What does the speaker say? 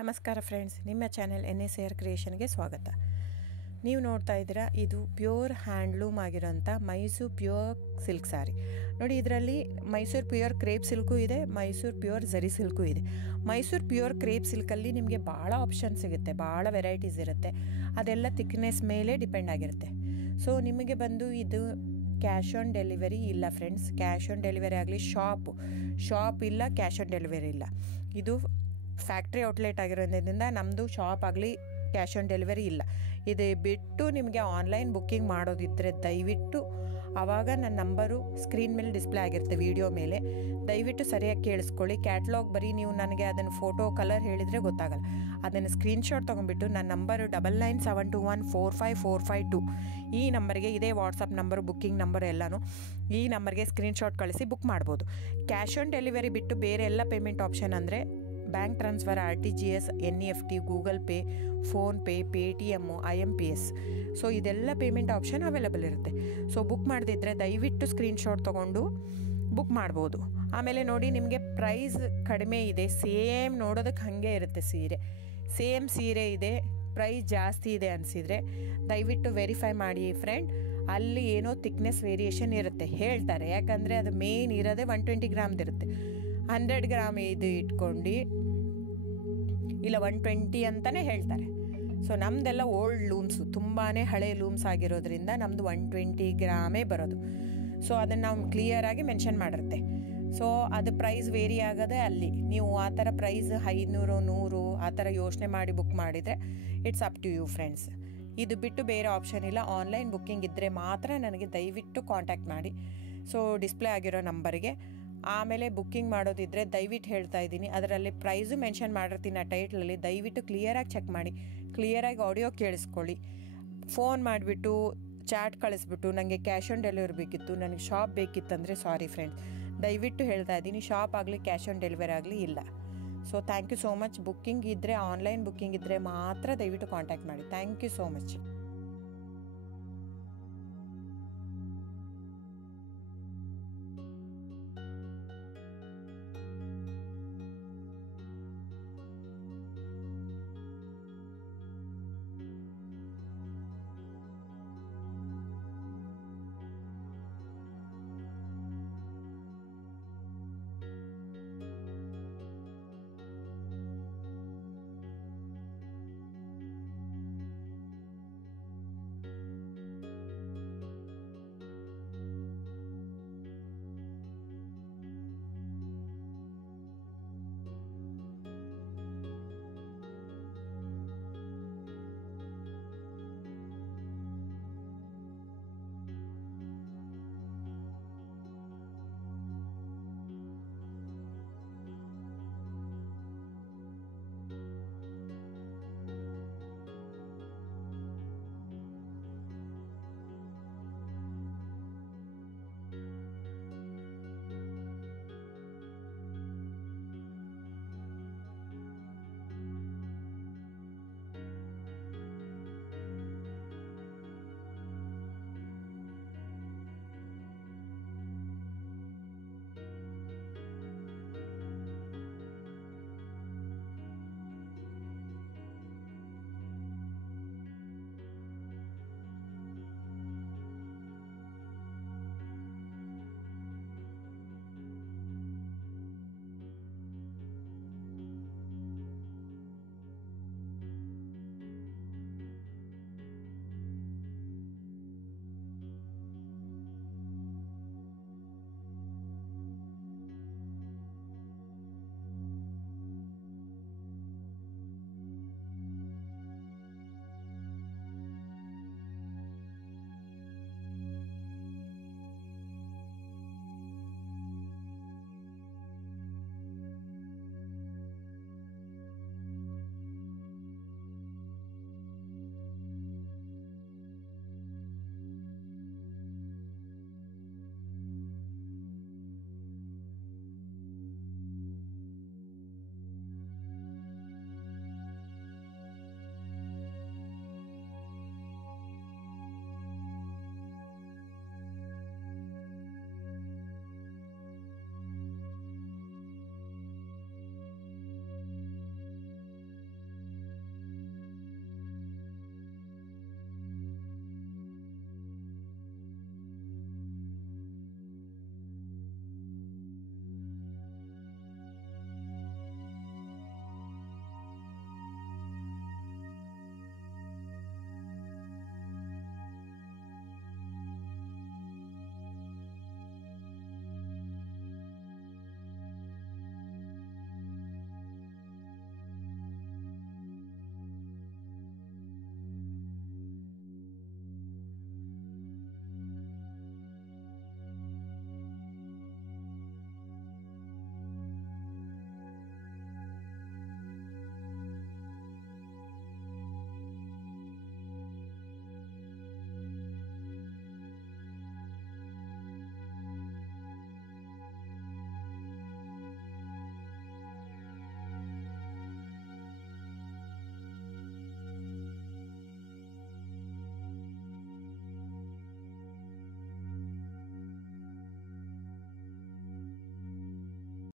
ನಮಸ್ಕಾರ ಫ್ರೆಂಡ್ಸ್, ನಿಮ್ಮ channel NSAR ಕ್ರಿಯೇಷನ್ಗೆ ಸ್ವಾಗತ. ನೀವು ನೋಡ್ತಾ ಇದ್ದೀರಾ, ಇದು ಪ್ಯೂರ್ ಹ್ಯಾಂಡ್ಲೂಮ್ ಆಗಿರೋಂಥ ಮೈಸೂರು ಪ್ಯೂರ್ ಸಿಲ್ಕ್ ಸ್ಯಾರಿ. ನೋಡಿ, ಇದರಲ್ಲಿ ಮೈಸೂರು ಪ್ಯೂರ್ ಕ್ರೇಪ್ ಸಿಲ್ಕು ಇದೆ, ಮೈಸೂರು ಪ್ಯೂರ್ ಝರಿ ಸಿಲ್ಕು ಇದೆ. ಮೈಸೂರು ಪ್ಯೂರ್ ಕ್ರೇಪ್ ಸಿಲ್ಕಲ್ಲಿ ನಿಮಗೆ ಭಾಳ ಆಪ್ಷನ್ ಸಿಗುತ್ತೆ, ಭಾಳ ವೆರೈಟೀಸ್ ಇರುತ್ತೆ. ಅದೆಲ್ಲ ಥಿಕ್ನೆಸ್ ಮೇಲೆ ಡಿಪೆಂಡ್ ಆಗಿರುತ್ತೆ. ಸೊ ನಿಮಗೆ ಬಂದು ಇದು ಕ್ಯಾಶ್ ಆನ್ ಡೆಲಿವರಿ ಇಲ್ಲ ಫ್ರೆಂಡ್ಸ್. ಕ್ಯಾಶ್ ಆನ್ ಡೆಲಿವರಿ ಆಗಲಿ, ಶಾಪ್ ಇಲ್ಲ, ಕ್ಯಾಶ್ ಆನ್ ಡೆಲಿವರಿ ಇಲ್ಲ. ಇದು ಫ್ಯಾಕ್ಟ್ರಿ ಔಟ್ಲೆಟ್ ಆಗಿರೋದ್ರಿಂದ ನಮ್ಮದು ಶಾಪ್ ಆಗಲಿ ಕ್ಯಾಶ್ ಆನ್ ಡೆಲಿವರಿ ಇಲ್ಲ. ಇದು ಬಿಟ್ಟು ನಿಮಗೆ ಆನ್ಲೈನ್ ಬುಕ್ಕಿಂಗ್ ಮಾಡೋದಿದ್ದರೆ ದಯವಿಟ್ಟು ಆವಾಗ ನನ್ನ ನಂಬರು ಸ್ಕ್ರೀನ್ ಮೇಲೆ ಡಿಸ್ಪ್ಲೇ ಆಗಿರುತ್ತೆ, ವಿಡಿಯೋ ಮೇಲೆ. ದಯವಿಟ್ಟು ಸರಿಯಾಗಿ ಕೇಳಿಸ್ಕೊಳ್ಳಿ. ಕ್ಯಾಟ್ಲಾಗ್ ಬರೀ ನೀವು ನನಗೆ ಅದನ್ನು ಫೋಟೋ ಕಲರ್ ಹೇಳಿದರೆ ಗೊತ್ತಾಗಲ್ಲ. ಅದನ್ನು ಸ್ಕ್ರೀನ್ಶಾಟ್ ತೊಗೊಂಡ್ಬಿಟ್ಟು ನನ್ನ ನಂಬರು 9972145452 ಈ ನಂಬರ್ಗೆ, ಇದೇ ವಾಟ್ಸಪ್ ನಂಬರು, ಬುಕ್ಕಿಂಗ್ ನಂಬರ್ ಎಲ್ಲನೂ ಈ ನಂಬರ್ಗೆ ಸ್ಕ್ರೀನ್ಶಾಟ್ ಕಳಿಸಿ ಬುಕ್ ಮಾಡ್ಬೋದು. ಕ್ಯಾಶ್ ಆನ್ ಡೆಲಿವರಿ ಬಿಟ್ಟು ಬೇರೆ ಎಲ್ಲ ಪೇಮೆಂಟ್ ಆಪ್ಷನ್ ಅಂದರೆ bank transfer, RTGS, NEFT, Google pay, PhonePe, Paytm, IMPS. So ಇದೆಲ್ಲ ಪೇಮೆಂಟ್ ಆಪ್ಷನ್ ಅವೈಲೇಬಲ್ ಇರುತ್ತೆ. ಸೊ ಬುಕ್ ಮಾಡದಿದ್ದರೆ ದಯವಿಟ್ಟು ಸ್ಕ್ರೀನ್ಶಾಟ್ ತೊಗೊಂಡು ಬುಕ್ ಮಾಡ್ಬೋದು. ಆಮೇಲೆ ನೋಡಿ, ನಿಮಗೆ ಪ್ರೈಸ್ ಕಡಿಮೆ ಇದೆ, ಸೇಮ್ ನೋಡೋದಕ್ಕೆ ಹಾಗೆ ಇರುತ್ತೆ ಸೇಮ್ ಸೀರೆ ಇದೆ, ಪ್ರೈಸ್ ಜಾಸ್ತಿ ಇದೆ ಅನಿಸಿದರೆ ದಯವಿಟ್ಟು ವೆರಿಫೈ ಮಾಡಿ ಫ್ರೆಂಡ್. ಅಲ್ಲಿ ಏನೋ ಥಿಕ್ನೆಸ್ ವೇರಿಯೇಷನ್ ಇರುತ್ತೆ ಹೇಳ್ತಾರೆ, ಯಾಕಂದರೆ ಅದು ಮೇನ್ ಇರೋದೇ 120 ಗ್ರಾಮ್ದಿರುತ್ತೆ. 100 ಗ್ರಾಮ್ ಇದು ಇಟ್ಕೊಂಡು ಇಲ್ಲ 120 ಅಂತಲೇ ಹೇಳ್ತಾರೆ. ಸೊ ನಮ್ಮದೆಲ್ಲ ಓಲ್ಡ್ ಲೂಮ್ಸು, ತುಂಬಾ ಹಳೆ ಲೂಮ್ಸ್ ಆಗಿರೋದ್ರಿಂದ ನಮ್ಮದು 120 ಗ್ರಾಮೇ ಬರೋದು. ಸೊ ಅದನ್ನು ನಾವು ಕ್ಲಿಯರಾಗಿ ಮೆನ್ಷನ್ ಮಾಡಿರುತ್ತೆ. ಸೊ ಅದು ಪ್ರೈಸ್ ವೇರಿ ಆಗೋದೇ ಅಲ್ಲಿ. ನೀವು ಆ ಥರ ಪ್ರೈಸ್ 500, 100 ಆ ಥರ ಯೋಚನೆ ಮಾಡಿ ಬುಕ್ ಮಾಡಿದರೆ it's up to you friends. ಇದು ಬಿಟ್ಟು ಬೇರೆ ಆಪ್ಷನ್ ಇಲ್ಲ. ಆನ್ಲೈನ್ ಬುಕ್ಕಿಂಗ್ ಇದ್ದರೆ ಮಾತ್ರ ನನಗೆ ದಯವಿಟ್ಟು ಕಾಂಟ್ಯಾಕ್ಟ್ ಮಾಡಿ. ಸೊ ಡಿಸ್ಪ್ಲೇ ಆಗಿರೋ ನಂಬರಿಗೆ. ಆಮೇಲೆ ಬುಕ್ಕಿಂಗ್ ಮಾಡೋದಿದ್ದರೆ ದಯವಿಟ್ಟು ಹೇಳ್ತಾ ಇದ್ದೀನಿ, ಅದರಲ್ಲಿ ಪ್ರೈಸು ಮೆನ್ಷನ್ ಮಾಡಿರ್ತೀನಿ ಆ ಟೈಟ್ಲಲ್ಲಿ. ದಯವಿಟ್ಟು ಕ್ಲಿಯರಾಗಿ ಚೆಕ್ ಮಾಡಿ, ಕ್ಲಿಯರಾಗಿ ಆಡಿಯೋ ಕೇಳಿಸ್ಕೊಳ್ಳಿ. ಫೋನ್ ಮಾಡಿಬಿಟ್ಟು ಚಾಟ್ ಕಳಿಸ್ಬಿಟ್ಟು ನನಗೆ ಕ್ಯಾಶ್ ಆನ್ ಡೆಲಿವರಿ ಬೇಕಿತ್ತು, ನನಗೆ ಶಾಪ್ ಬೇಕಿತ್ತಂದರೆ ಸಾರಿ ಫ್ರೆಂಡ್ಸ್, ದಯವಿಟ್ಟು ಹೇಳ್ತಾ ಇದ್ದೀನಿ, ಶಾಪ್ ಆಗಲಿ ಕ್ಯಾಶ್ ಆನ್ ಡೆಲಿವರಿ ಆಗಲಿ ಇಲ್ಲ. So thank you so much. Booking ಇದ್ದರೆ, ಆನ್ಲೈನ್ ಬುಕ್ಕಿಂಗ್ ಇದ್ದರೆ ಮಾತ್ರ ದಯವಿಟ್ಟು ಕಾಂಟ್ಯಾಕ್ಟ್ ಮಾಡಿ. Thank you so much.